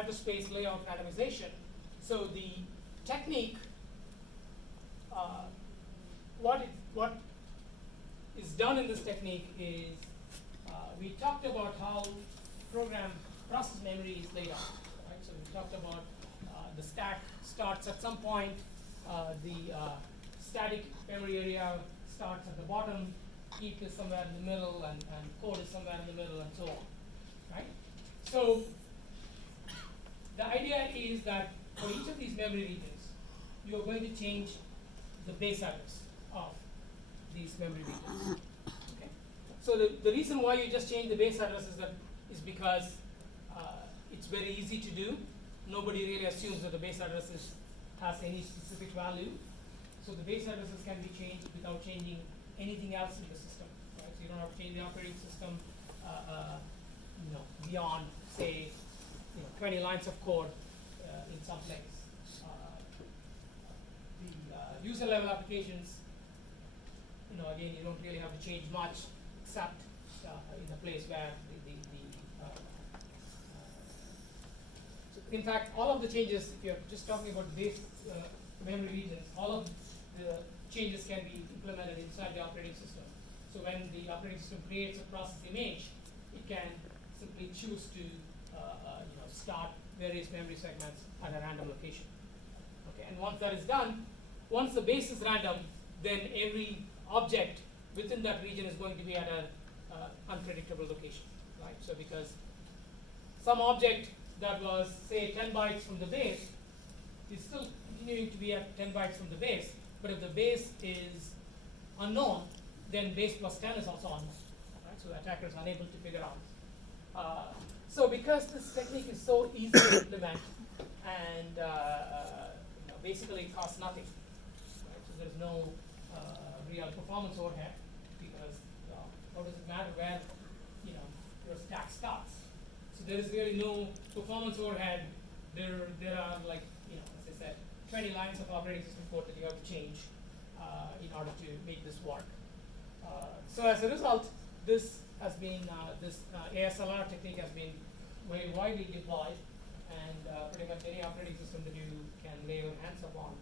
address space layout randomization. So the technique, what is done in this technique is we talked about how program process memory is laid out. Right? So we talked about the stack starts at some point, the static memory area starts at the bottom, heap is somewhere in the middle, and code is somewhere in the middle, and so on. Right? So the idea is that for each of these memory regions, you are going to change the base address of these memory regions. Okay? So the reason why you just change the base address is because it's very easy to do. Nobody really assumes that the base address has any specific value. So the base addresses can be changed without changing anything else in the system. Right? So you don't have to change the operating system beyond, say, 20 lines of code in some place. The user level applications, again, you don't really have to change much except in a place where so in fact, all of the changes, if you're just talking about base memory regions, all of the changes can be implemented inside the operating system. So when the operating system creates a process image, it can simply choose to start various memory segments at a random location. Okay, and once that is done, once the base is random, then every object within that region is going to be at an unpredictable location, right? So because some object that was, say, 10 bytes from the base is still continuing to be at 10 bytes from the base, but if the base is unknown, then base plus 10 is also unknown, right? So the attacker is unable to figure out. So because this technique is so easy to implement and basically it costs nothing, right? So there's no real performance overhead because how does it matter where your stack starts? So there is really no performance overhead. There are, like, as I said, 20 lines of operating system code that you have to change in order to make this work. So as a result, this has been this ASLR technique has been very widely deployed, and pretty much any operating system that you can lay your hands upon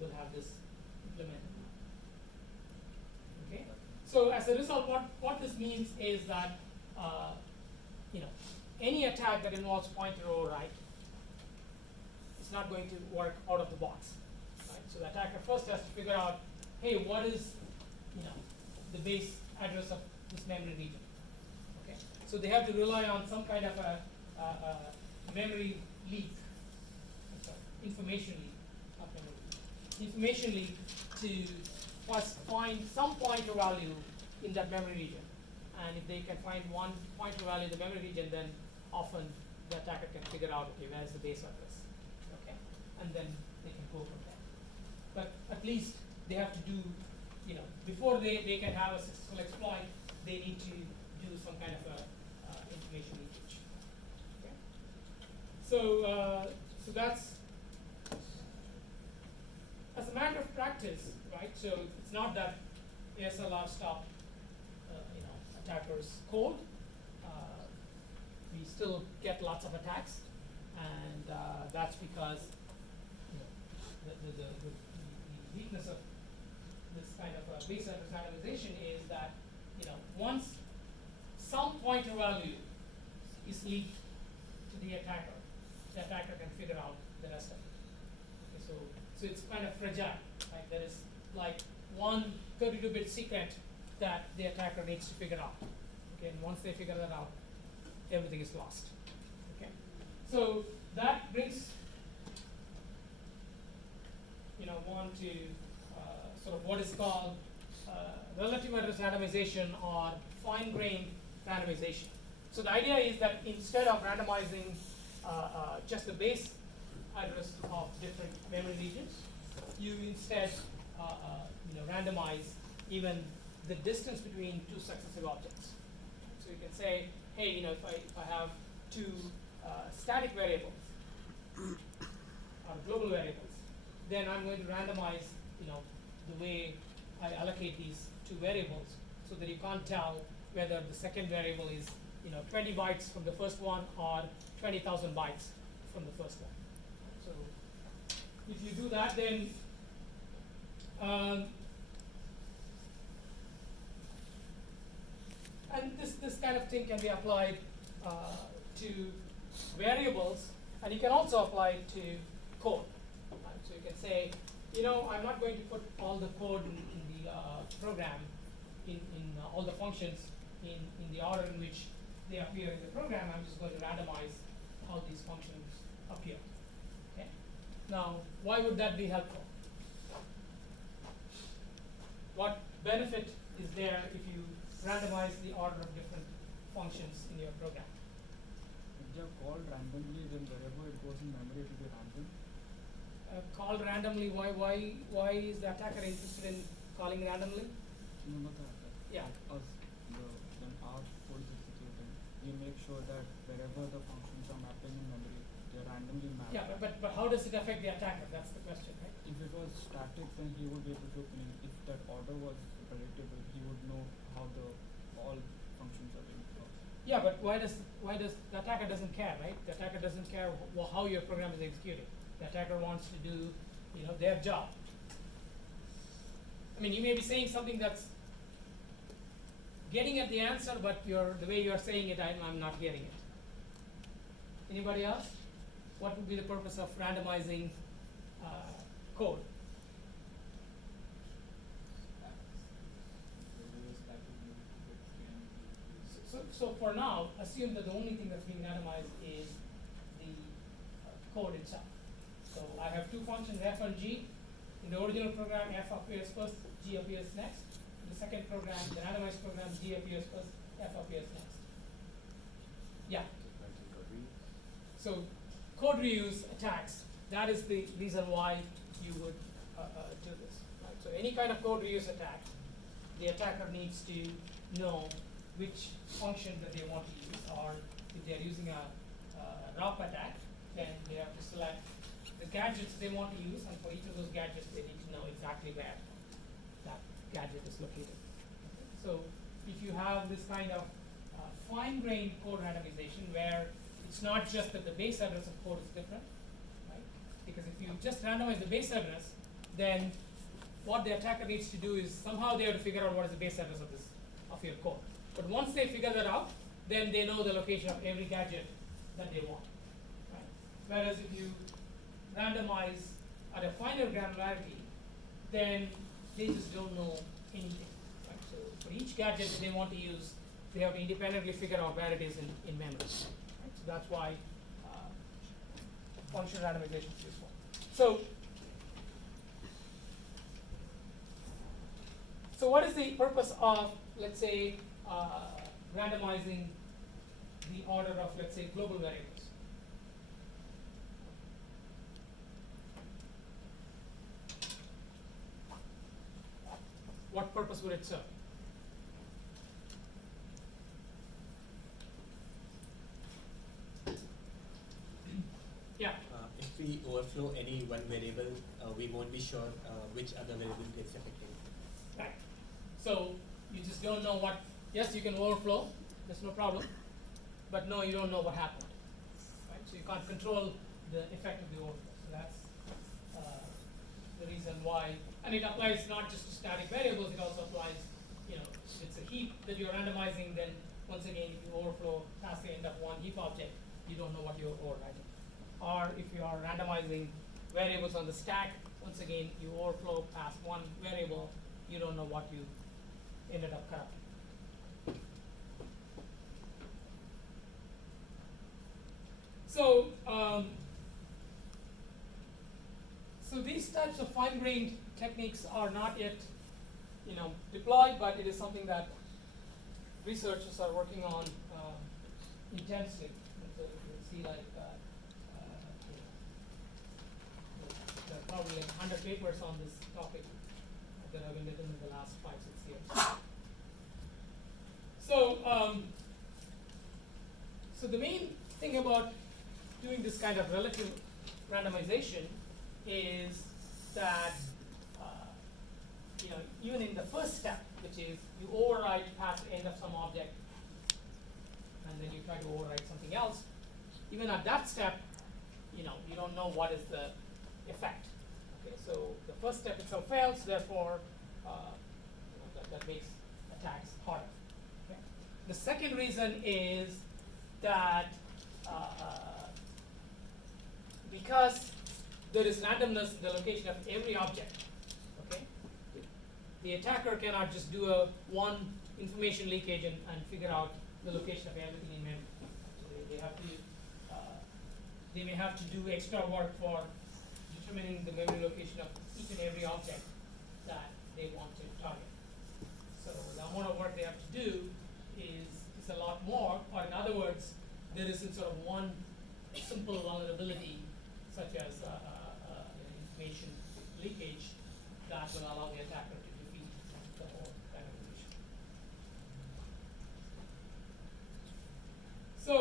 will have this implemented. Okay. So as a result, what this means is that any attack that involves pointer override is not going to work out of the box. Right? So the attacker first has to figure out, hey, what is the base address of this memory region? Okay. So they have to rely on some kind of a memory leak, information leak, not memory leak, information leak to first find some pointer value in that memory region. And if they can find one pointer value in the memory region, then often the attacker can figure out, okay, where's the base address? Okay, and then they can go from there. But at least they have to do, before they can have a successful exploit, they need to do some kind of a information leakage. Okay? So that's, as a matter of practice, right? So it's not that ASLR stopped attackers cold. We still get lots of attacks, and that's because the weakness of this kind of base address randomization is that once some pointer value is leaked to the attacker can figure out the rest of it. Okay, so it's kind of fragile. Right? There is like one 32-bit secret that the attacker needs to figure out. Okay, and once they figure that out, everything is lost. Okay, so that brings one to sort of what is called relative address randomization or fine-grained randomization. So the idea is that instead of randomizing just the base address of different memory regions, you instead randomize even the distance between two successive objects. So you can say, hey, if I have two static variables or global variables, then I'm going to randomize the way I allocate these two variables so that you can't tell whether the second variable is 20 bytes from the first one or 20,000 bytes from the first one. So if you do that, then and this kind of thing can be applied to variables, and you can also apply it to code. Right? So you can say, I'm not going to put all the code in the program, in all the functions in the order in which they appear in the program. I'm just going to randomize how these functions appear. Okay? Now, why would that be helpful? What benefit is there if you randomize the order of different functions in your program? If they are called randomly, then wherever it goes in memory, it will be random. Called randomly, why is the attacker interested in calling randomly? No, not that. Yeah. Us, when our code is executing, we make sure that wherever the functions are mapping in memory, they are randomly mapped. Yeah, but how does it affect the attacker? That's the question, right? If it was static, then he would be able to, if that order was predictable, he would know how all functions are being called. Yeah, but why does the attacker doesn't care, right? The attacker doesn't care how your program is executed. The attacker wants to do, their job. I mean, you may be saying something that's getting at the answer, but the way you are saying it, I'm not getting it. Anybody else? What would be the purpose of randomizing code? So for now, assume that the only thing that's being randomized is the code itself. So I have two functions, f and g. In the original program, f appears first, g appears next. In the second program, the randomized program, g appears first, f appears next. Yeah. So code reuse attacks, that is the reason why you would do this. Right? So any kind of code reuse attack, the attacker needs to know which function that they want to use, or if they're using a ROP attack, then they have to select the gadgets they want to use, and for each of those gadgets, they need to know exactly where that gadget is located. So if you have this kind of fine-grained code randomization where it's not just that the base address of code is different, right? Because if you just randomize the base address, then what the attacker needs to do is somehow they have to figure out what is the base address of your code. But once they figure that out, then they know the location of every gadget that they want. Right? Whereas if you randomize at a finer granularity, then they just don't know anything. Right? So for each gadget that they want to use, they have to independently figure out where it is in memory. Right? So that's why function randomization is useful. So what is the purpose of, let's say, randomizing the order of, let's say, global variables? What purpose would it serve? Yeah. If we overflow any one variable, we won't be sure which other variable gets affected. Right. So you just don't know what. Yes, you can overflow. There's no problem. But no, you don't know what happened. Right. So you can't control the effect of the overflow. So that's the reason why. And it applies not just to static variables. It also applies. If it's a heap that you're randomizing, then once again, if you overflow past the end of one heap object, you don't know what you're overriding. Or if you are randomizing variables on the stack, once again, you overflow past one variable, you don't know what you ended up corrupting. So, so these types of fine-grained techniques are not yet, deployed, but it is something that researchers are working on intensely. And so you will see like there are probably like 100 papers on this topic that have been written in the last 5-6 years. So, so the main thing about doing this kind of relative randomization is that even in the first step, which is you override past the end of some object, and then you try to override something else, even at that step, you don't know what is the effect. Okay, so the first step itself fails, therefore, that makes attacks harder. Okay? The second reason is that because there is randomness in the location of every object, okay, the attacker cannot just do a one information leakage and figure out the location of everything in memory. So they have to, they may have to do extra work for determining the memory location of each and every object that they want to target. So the amount of work they have to do is a lot more, or in other words, there isn't sort of one simple vulnerability such as information leakage that will allow the attacker to defeat the whole randomization. So